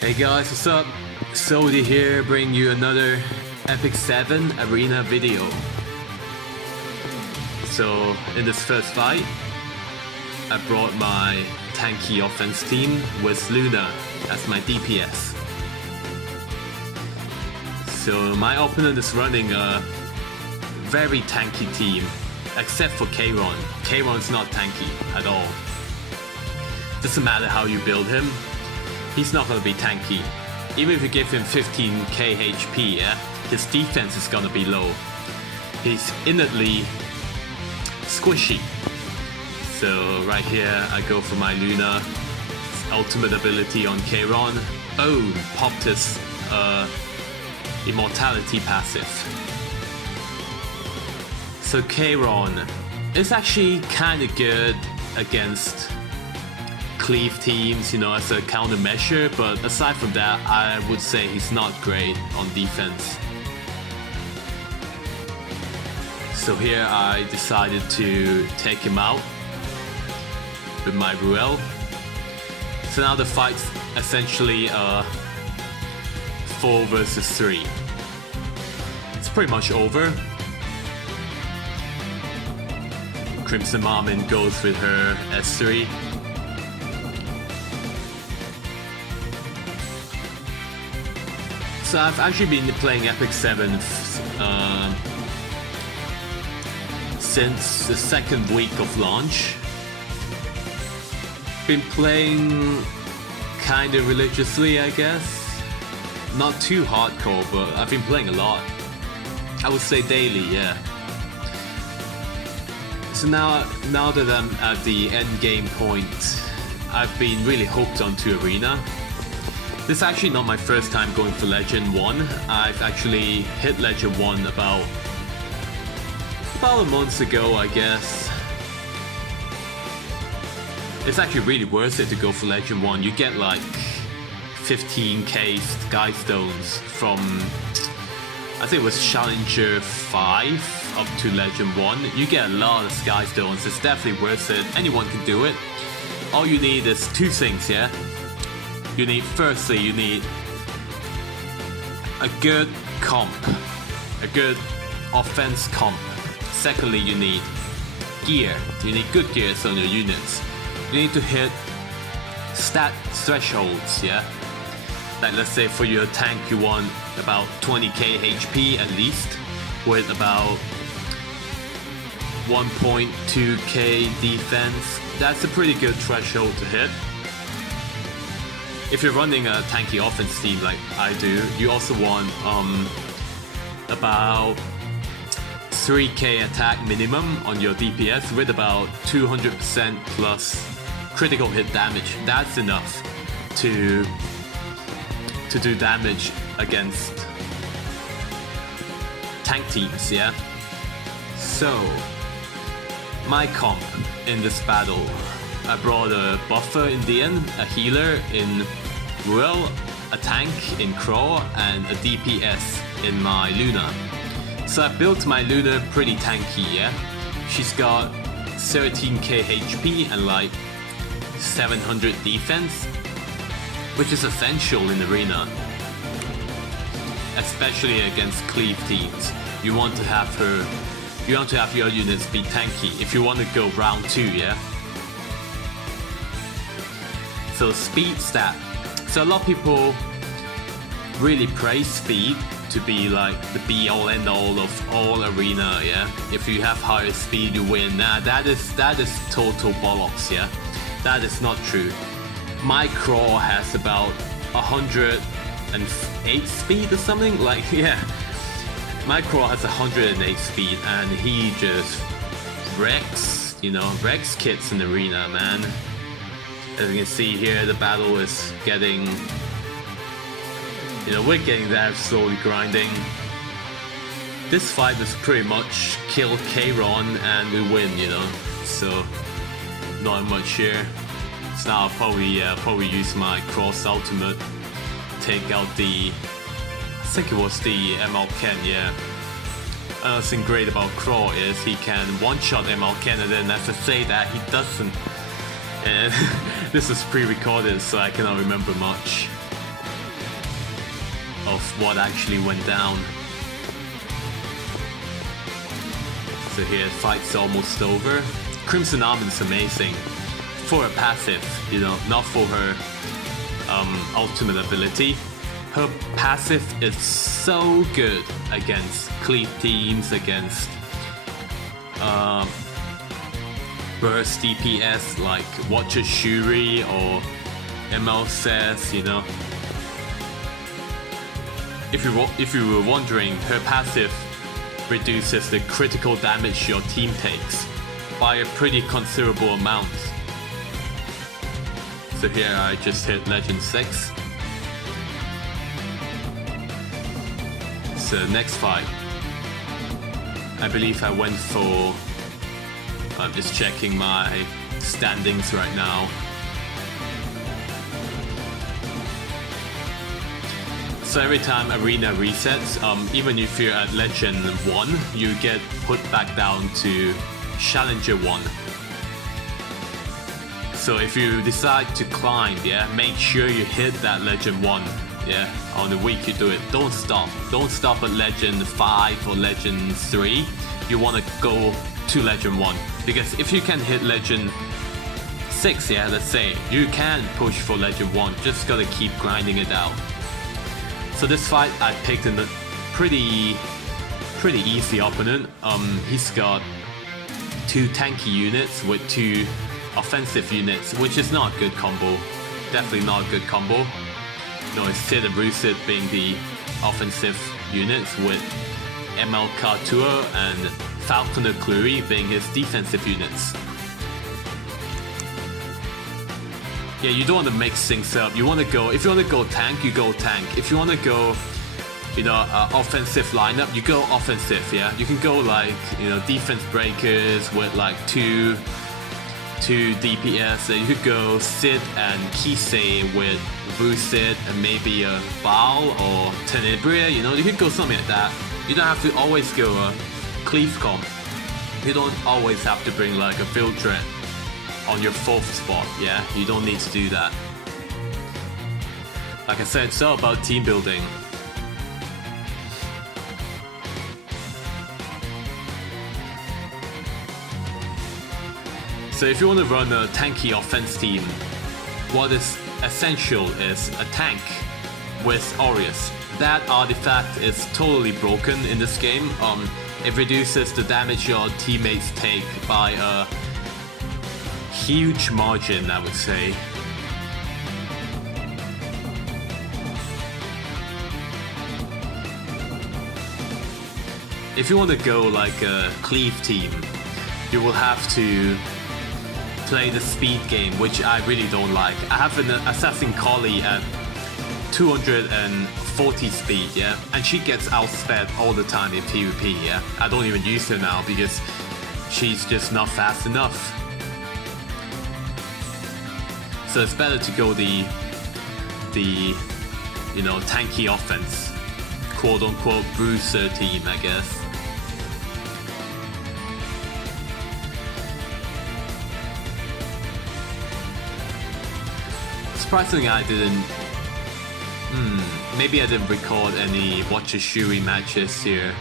Hey guys, what's up? Sodi here, bringing you another Epic 7 arena video. So, in this first fight, I brought my tanky offense team with Luna as my DPS. So my opponent is running a very tanky team, except for Kayron. Kayron's not tanky at all. Doesn't matter how you build him, he's not gonna be tanky. Even if you give him 15k HP, yeah, his defense is gonna be low. He's innately squishy. So right here, I go for my Luna ultimate ability on Kayron. Boom! Popped his immortality passive. So Kayron is actually kinda good against cleave teams, you know, as a countermeasure, but aside from that, I would say he's not great on defense. So here I decided to take him out with my Ruel. So now the fight's essentially 4 versus 3. It's pretty much over. Crimson Marmin goes with her S3. So I've actually been playing Epic 7 since the second week of launch. Been playing kinda religiously, I guess. Not too hardcore, but I've been playing a lot. I would say daily, yeah. So now that I'm at the end game point, I've been really hooked onto Arena. This is actually not my first time going for Legend 1. I've actually hit Legend 1 about a month ago, I guess. It's actually really worth it to go for Legend 1. You get like 15k Sky Stones from, I think it was Challenger 5 up to Legend 1. You get a lot of Sky Stones. It's definitely worth it. Anyone can do it. All you need is 2 things, yeah? Firstly, you need a good comp, a good offense comp. Secondly, you need gear. You need good gears on your units. You need to hit stat thresholds, yeah? Like let's say for your tank you want about 20k HP at least, with about 1.2k defense. That's a pretty good threshold to hit. If you're running a tanky offense team like I do, you also want about 3k attack minimum on your DPS with about 200% plus critical hit damage. That's enough to do damage against tank teams, yeah? So, my comp in this battle, I brought a buffer in DN, a healer in Ruel, a tank in Craw, and a DPS in my Luna. So I built my Luna pretty tanky, yeah? She's got 13k HP and like 700 defense, which is essential in Arena. Especially against cleave teams. You want to have your units be tanky if you want to go round 2, yeah? So speed stat. So a lot of people really praise speed to be like the be all end all of all Arena, yeah? If you have higher speed you win. Nah, that is total bollocks, yeah? That is not true. My Craw has about 108 speed or something, like, yeah. My Craw has 108 speed and he just wrecks, you know, wrecks kits in Arena, man. As you can see here, the battle is getting, you know, we're getting there, slowly grinding. This fight was pretty much kill Kayron and we win, you know, so not much here. So now I'll probably use my cross ultimate, take out the, I think it was the ML Ken, yeah. Another thing great about Craw is he can one-shot ML Ken, and then as I say that, he doesn't. And this is pre-recorded, so I cannot remember much. of what actually went down. So here, fight's almost over. Crimson Almond's amazing for her passive, you know, not for her ultimate ability. Her passive is so good against cleave teams, against burst DPS like Watcher Shuri or ML says, you know. If you were wondering, her passive reduces the critical damage your team takes by a pretty considerable amount. So here I just hit Legend 6. So next fight, I believe I went for, I'm just checking my standings right now. So every time arena resets, even if you're at Legend 1, you get put back down to Challenger 1. So if you decide to climb, yeah, make sure you hit that Legend 1, yeah, on the week you do it. Don't stop. Don't stop at Legend 5 or Legend 3. You want to go to Legend 1. Because if you can hit Legend 6, yeah, let's say, you can push for Legend 1. Just gotta keep grinding it out. So this fight, I picked a pretty easy opponent. He's got 2 tanky units with 2 offensive units, which is not a good combo. Definitely not a good combo. No, it's Sid and Rusid being the offensive units with ML Kartua and Falconer Cluey being his defensive units. Yeah, you don't want to mix things up. You want to go, if you want to go tank, you go tank. If you want to go, you know, offensive lineup, you go offensive, yeah? You can go like, you know, defense breakers with like 2 DPS. You could go Sid and Kisei with Rusid and maybe a Baal or Tenebria, you know, you could go something like that. You don't have to always go Cleave Comp. You don't always have to bring like a Vildred on your 4th spot, yeah? You don't need to do that. Like I said, it's all about team building. So if you want to run a tanky offense team, what is essential is a tank with Aureus. That artifact is totally broken in this game. It reduces the damage your teammates take by a huge margin, I would say. If you want to go like a cleave team, you will have to play the speed game, which I really don't like. I have an Assassin Collie at 240 speed, yeah, and she gets outsped all the time in PvP, yeah. I don't even use her now because she's just not fast enough. So it's better to go the you know, tanky offense, quote unquote bruiser team, I guess. Surprisingly, I didn't. Maybe I didn't record any Watcher Shuri matches here.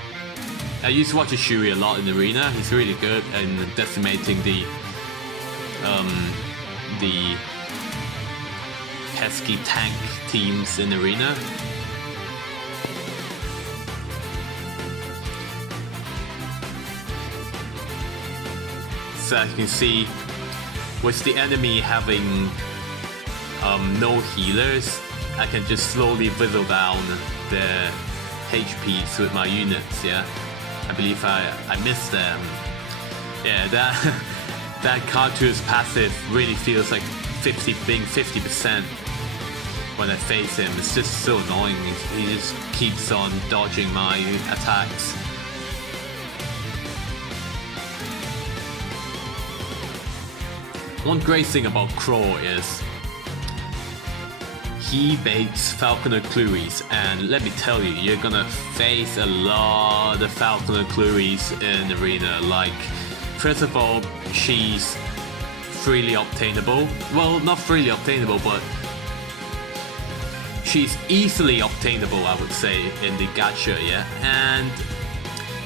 I use Watcher Shuri a lot in Arena. He's really good in decimating the pesky tank teams in Arena. So as you can see, with the enemy having no healers, I can just slowly whittle down the HPs with my units, yeah. I believe I missed them. Yeah, that Kartua's passive really feels like being 50% when I face him. It's just so annoying. He just keeps on dodging my attacks. One great thing about Crow is he baits Falconer Clueys, and let me tell you, you're gonna face a lot of Falconer Clueys in Arena. Like, first of all, she's freely obtainable. Well, not freely obtainable, but she's easily obtainable, I would say, in the gacha, yeah, and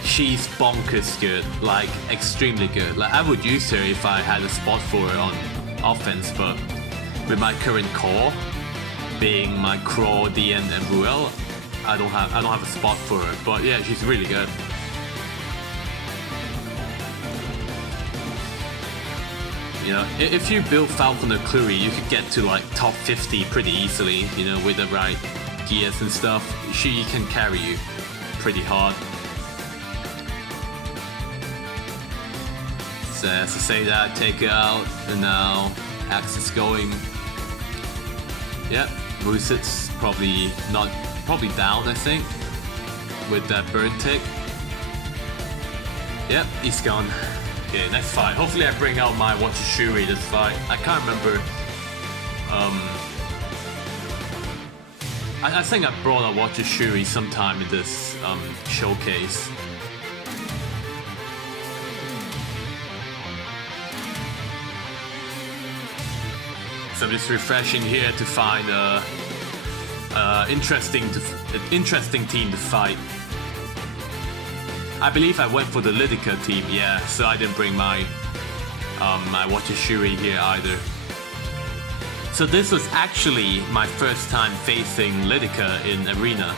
she's bonkers good, like extremely good. Like I would use her if I had a spot for her on offense, but with my current core being my Craw, DN, and Ruel, I don't have a spot for her. But yeah, she's really good. You know, if you build Falconer Cluey, you could get to like top 50 pretty easily, you know, with the right gears and stuff. She can carry you pretty hard. So as I say that, take it out, and now Axe is going. Yep, Ruset's probably down, I think, with that burn tick. Yep, he's gone. Okay, next fight. Hopefully I bring out my Wachishuri this fight. I can't remember. I think I brought out Wachishuri sometime in this showcase. So I'm just refreshing here to find a interesting team to fight. I believe I went for the Lydica team, yeah, so I didn't bring my my Wachishuri here either. So this was actually my first time facing Lydica in Arena.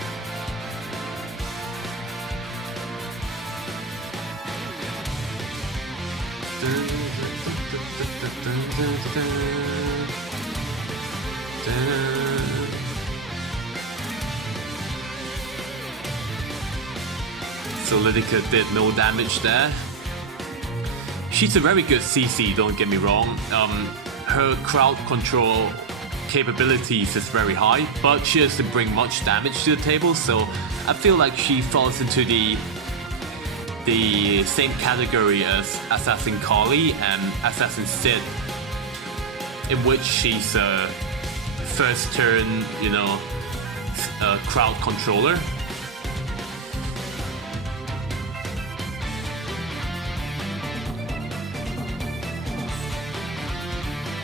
So Lydica did no damage there. She's a very good CC, don't get me wrong. Her crowd control capabilities is very high, but she doesn't bring much damage to the table, so I feel like she falls into the same category as Assassin Kali and Assassin Sid, in which she's a first turn, you know, crowd controller.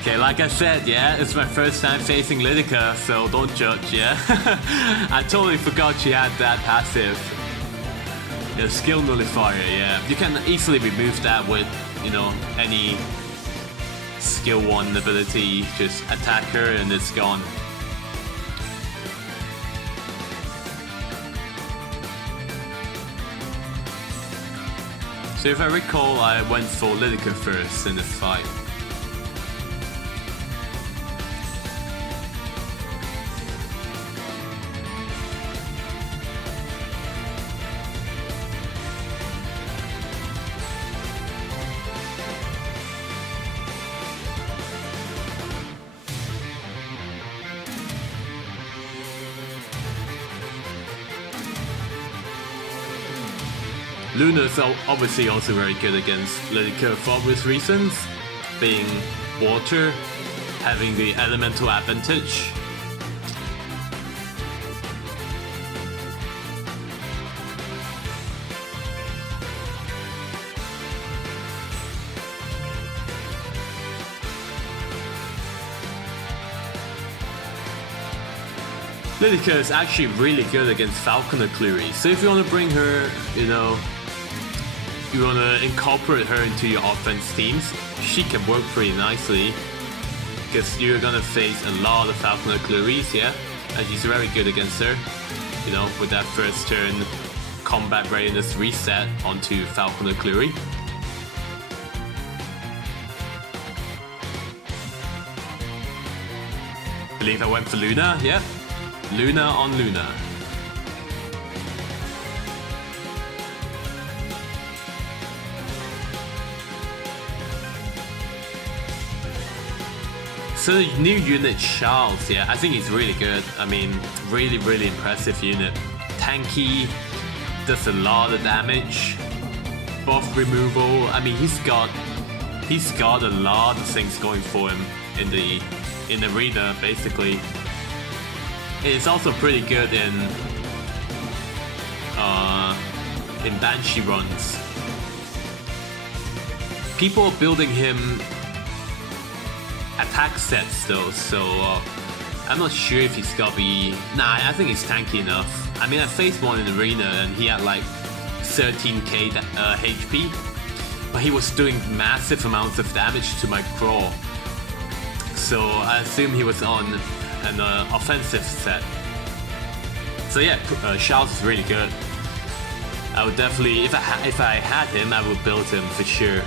Okay, like I said, yeah, it's my first time facing Lydica, so don't judge, yeah? I totally forgot she had that passive. Yeah, skill nullifier, yeah. You can easily remove that with, you know, any skill 1 ability. Just attack her and it's gone. So if I recall, I went for Lydica first in this fight. Luna's obviously also very good against Lydica for obvious reasons, being water, having the elemental advantage. Lydica is actually really good against Falconer Cluey, so if you want to bring her, you know, you want to incorporate her into your offense teams, she can work pretty nicely, because you're gonna face a lot of Falconer Clueys, yeah, and she's very good against her, you know, with that first turn combat readiness reset onto Falconer Cluey. Believe I went for Luna, yeah. Luna on Luna. So the new unit Charles, yeah, I think he's really good. I mean, really impressive unit. Tanky, does a lot of damage. Buff removal. I mean, he's got a lot of things going for him in Arena, basically. It's also pretty good in Banshee runs. People are building him attack sets though, so I'm not sure if he's gotta be... Nah, I think he's tanky enough. I mean, I faced one in Arena and he had like 13k HP, but he was doing massive amounts of damage to my Craw. So I assume he was on an offensive set. So yeah, Shout is really good. I would definitely, if I had him, I would build him for sure.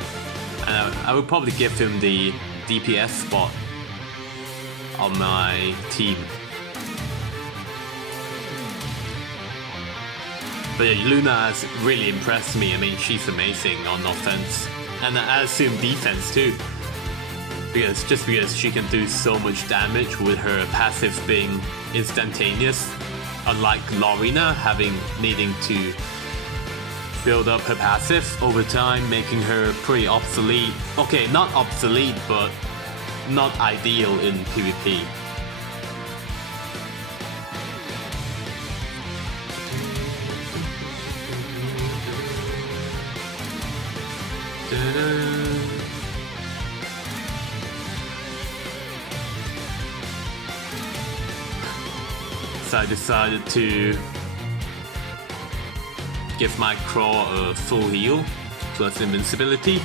And I would probably give him the DPS spot on my team. But yeah, Luna has really impressed me. I mean, she's amazing on offense. And I assume defense too. Just because she can do so much damage with her passive being instantaneous. Unlike Lorena needing to build up her passive over time, making her pretty obsolete. Okay, not obsolete, but not ideal in PvP. So I decided to give my Craw a full heal plus invincibility.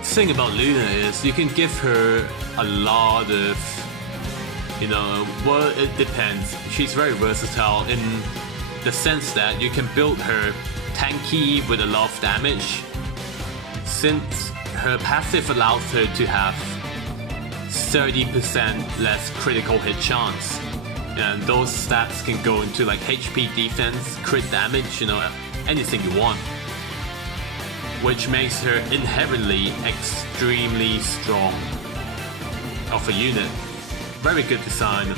The thing about Luna is you can give her a lot of, you know, well, it depends. She's very versatile in the sense that you can build her tanky with a lot of damage, since her passive allows her to have 30% less critical hit chance, and those stats can go into like HP, defense, crit damage, you know, anything you want, which makes her inherently extremely strong of a unit. Very good design.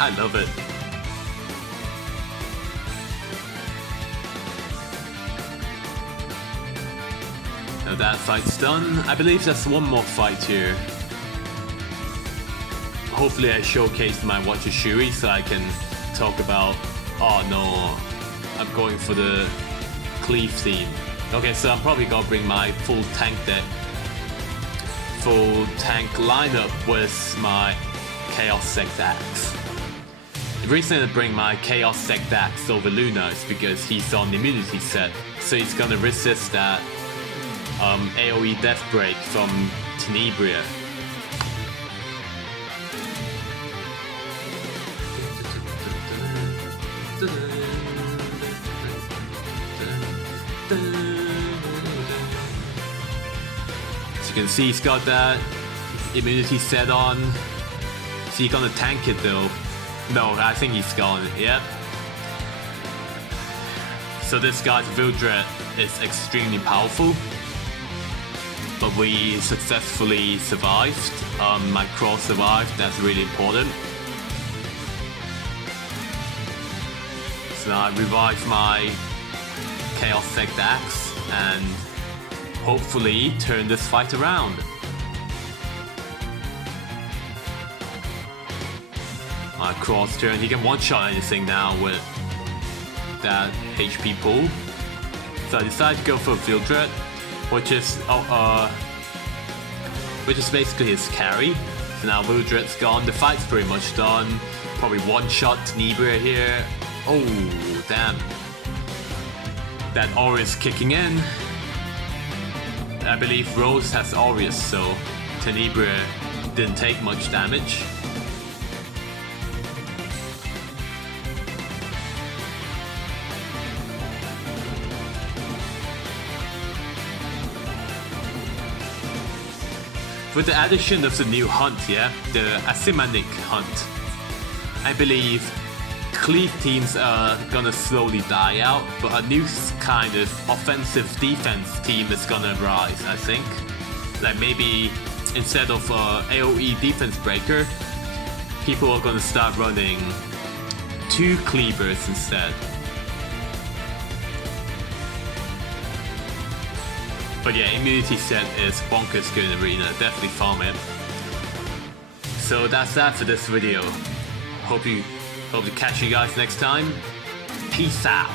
I love it. Now that fight's done. I believe there's one more fight here. Hopefully I showcased my Wachishuri so I can talk about... Oh no, I'm going for the Cleave theme. Okay, so I'm probably gonna bring my full tank deck. Full tank lineup with my Chaos Sect Axe. The reason I bring my Chaos Sect Axe over Luna is because he's on the immunity set, so he's gonna resist that AoE Death Break from Tenebria. As you can see, he's got that immunity set on. Is he gonna tank it though? No, I think he's gone. Yep. So this guy's Vildred is extremely powerful, but we successfully survived. My Craw survived. That's really important. So now I revive my Chaos Sect Axe and hopefully turn this fight around. My Craw's turn. He can one-shot anything now with that HP pool. So I decided to go for Vildred, which is basically his carry. So now Vildred's gone. The fight's pretty much done. Probably one-shot Tenebria here. Oh, damn. That Aureus kicking in. I believe Rose has Aureus, so Tenebria didn't take much damage. With the addition of the new hunt, yeah, the Asymanic hunt, I believe Cleave teams are gonna slowly die out, but a new kind of offensive defense team is gonna rise, I think. Like maybe instead of AoE defense breaker, people are gonna start running 2 cleavers instead. But yeah, immunity set is bonkers good in Arena, definitely farm it. So that's that for this video. Hope to catch you guys next time. Peace out.